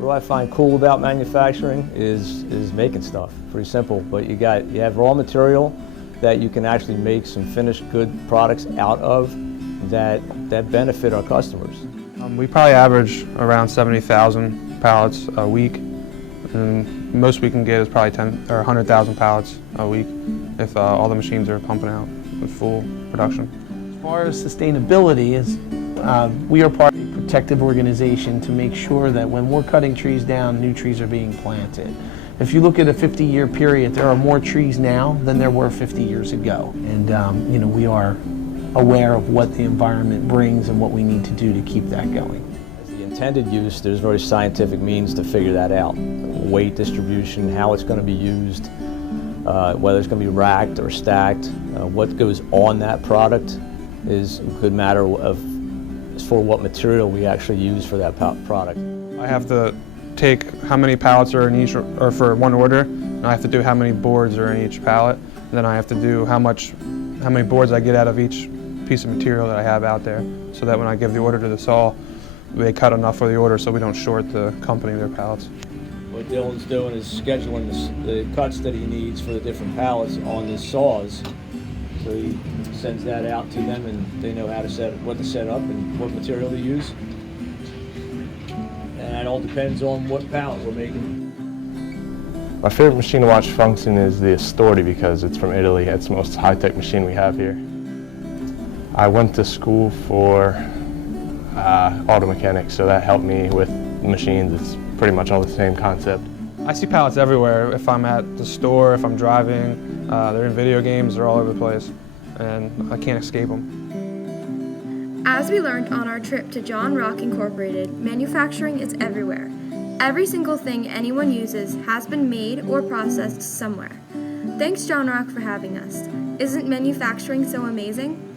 What I find cool about manufacturing is making stuff. Pretty simple, but you have raw material that you can actually make some finished good products out of that benefit our customers. We probably average around 70,000 pallets a week, and most we can get is probably 10 or 100,000 pallets a week if all the machines are pumping out with full production. As far as sustainability is, we are part of a protective organization to make sure that when we're cutting trees down, new trees are being planted. If you look at a 50-year period, there are more trees now than there were 50 years ago. And we are aware of what the environment brings and what we need to do to keep that going. As the intended use, there's very scientific means to figure that out. Weight distribution, how it's going to be used, whether it's going to be racked or stacked, what goes on that product is a good matter as for what material we actually use for that product. I have to take how many pallets are in each, or for one order, and I have to do how many boards are in each pallet. And then I have to do how many boards I get out of each piece of material that I have out there, so that when I give the order to the saw, they cut enough for the order so we don't short the company their pallets. What Dylan's doing is scheduling the cuts that he needs for the different pallets on his saws. So he sends that out to them and they know what to set up and what material to use. And it all depends on what pallet we're making. My favorite machine to watch function is the Astorti because it's from Italy. It's the most high-tech machine we have here. I went to school for auto mechanics, so that helped me with machines. It's pretty much all the same concept. I see pallets everywhere. If I'm at the store, if I'm driving, they're in video games, they're all over the place, and I can't escape them. As we learned on our trip to John Rock Incorporated, manufacturing is everywhere. Every single thing anyone uses has been made or processed somewhere. Thanks, John Rock, for having us. Isn't manufacturing so amazing?